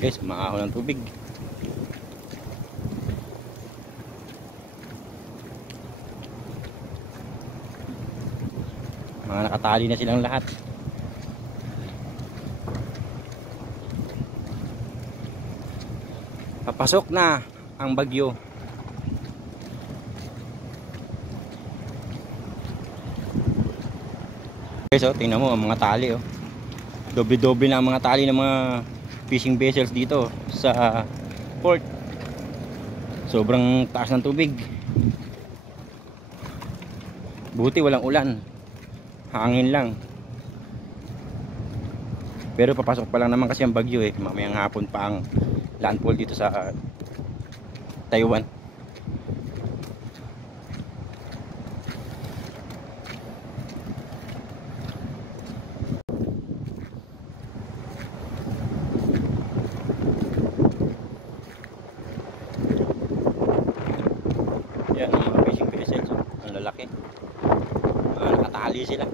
Guys, maahon ng tubig. Mga nakatali na silang lahat. Papasok na ang bagyo. Guys, oh, tingnan mo ang mga tali, oh. Doble-doble na ang mga tali ng mga fishing vessels dito sa port. Sobrang taas ng tubig. Buti walang ulan, hangin lang. Pero papasok pa lang naman kasi ang bagyo eh. Mamayang hapon pa ang landfall dito sa Taiwan. Yan ang mga fishing vessels, oh. Ang lalaki. Nakatali sila.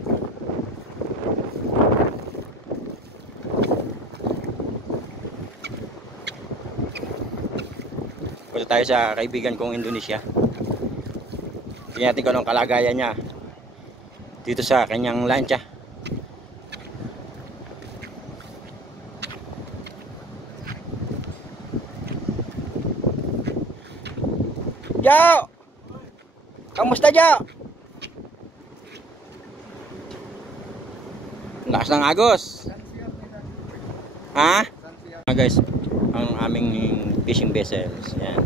Punta tayo sa kaibigan kong Indonesia. Tingnan natin kung anong kalagayan niya dito sa kanyang lancha. Jo! Kamusta, Jo? Lakas ng agos. Ha? Guys, ang aming fishing vessels. Yan.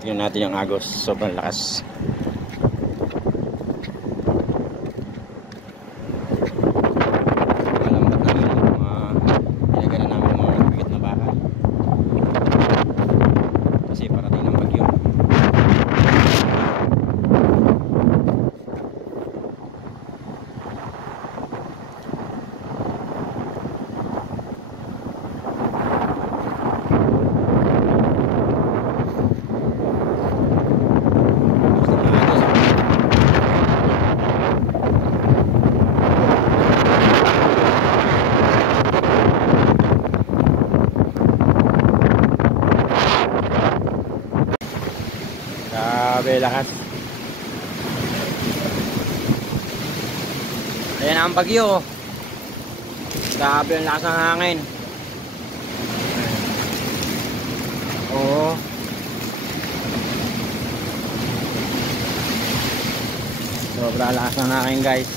Tingnan natin yung agos. Sobrang lakas. Malambat namin yung mga nilagyan na namin mga bigat na baka. Kasi parating ng bagyo. Grabe lakas. Ayan ang bagyo. Grabe ang lakas ng hangin. Oo. Sobrang lakas ng hangin, guys.